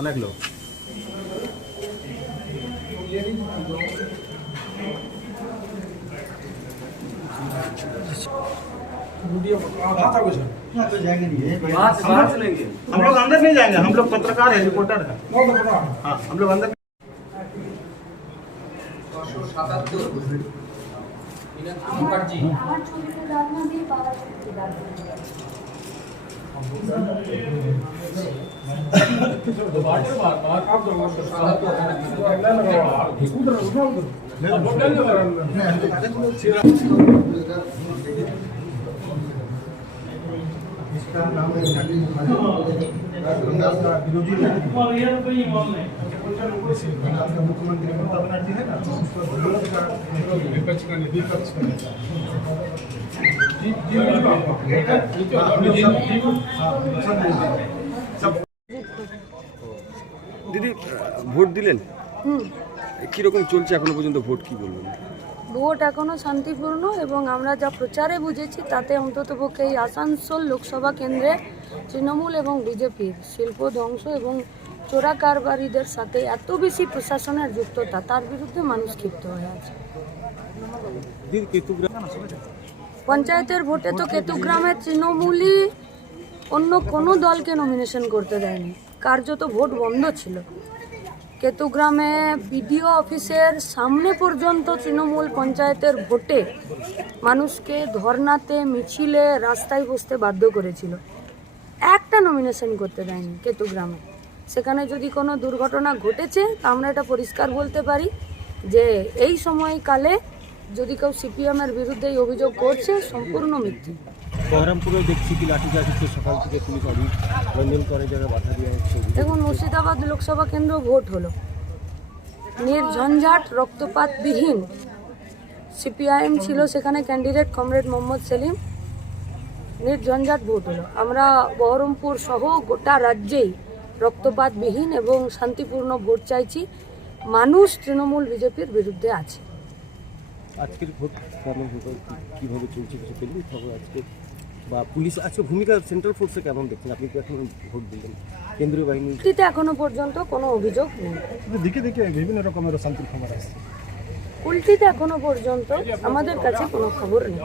অনেক লোক हम लोग अंदर नहीं जाएंगे, हम लोग पत्रकार है, रिपोर्टर है। हाँ, हम लोग अंदर विरोधी मुख्यमंत्री ममता बनर्जी है ना, विपक्ष का विपक्ष দিদি ভোট দিলেন, কিরকম চলছে এখনো পর্যন্ত ভোট, কি বলবেন? ভোট এখনো শান্তিপূর্ণ এবং আমরা যা প্রচারে বুঝেছি তাতে অন্ততপক্ষে এই আসানসোল লোকসভা কেন্দ্রে তৃণমূল এবং বিজেপির শিল্প ধ্বংস এবং চোরা কারবারিদের সাথে এত বেশি প্রশাসনের যুক্ততা, তার বিরুদ্ধে মানুষ ক্ষিপ্ত হয়ে আছে। পঞ্চায়েতের ভোটে তো কেতুগ্রামের তৃণমূলই অন্য কোনো দলকে নমিনেশন করতে দেয়নি, কার্যত ভোট বন্ধ ছিল। কেতুগ্রামে বিডিও অফিসের সামনে পর্যন্ত তৃণমূল পঞ্চায়েতের ভোটে মানুষকে ধর্নাতে, মিছিলে, রাস্তায় বসতে বাধ্য করেছিল। একটা নমিনেশন করতে দেয়নি কেতুগ্রামে। সেখানে যদি কোনো দুর্ঘটনা ঘটেছে তা আমরা এটা পরিষ্কার বলতে পারি যে এই সময়কালে যদি কেউ সিপিএমের বিরুদ্ধে এই অভিযোগ করছে সম্পূর্ণ মিথ্যে। বহরমপুরে দেখছি কি লাঠিচার্জ হচ্ছে, সকাল থেকে পুলিশ অভিযান করে জায়গায় বাধা দেওয়া হচ্ছে। দেখুন, মুর্শিদাবাদ লোকসভা কেন্দ্র ভোট হলো নির্ঝঞ্ঝাট, রক্তপাতবিহীন। সিপিআইএম ছিল সেখানে, ক্যান্ডিডেট কমরেড মোহাম্মদ সেলিম। নির্ঝঞ্ঝাট ভোট হলো। আমরা বহরমপুর সহ গোটা রাজ্যেই রক্তপাতবিহীন এবং শান্তিপূর্ণ ভোট চাইছি। মানুষ তৃণমূল বিজেপির বিরুদ্ধে আছে। আজকের ভোট কীভাবে চলছে কিছু পেলি খবর আজকে, বা পুলিশ আজকে ভূমিকা সেন্ট্রাল ফোর্সে কেমন দেখছেন? আপনি তো এখন ভোট দিলেন, কেন্দ্রীয় বাহিনীতে এখনো পর্যন্ত কোনো অভিযোগ নেই। দিকে দিকে বিভিন্ন রকমের শান্তির খবর আসছে। উল্টিতে এখনো পর্যন্ত আমাদের কাছে কোনো খবর নেই।